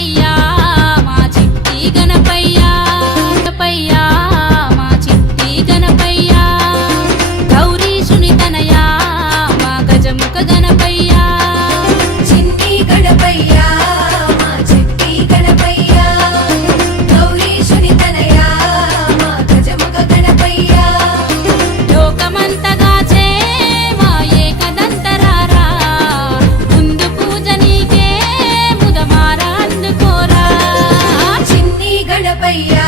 yeah. yeah.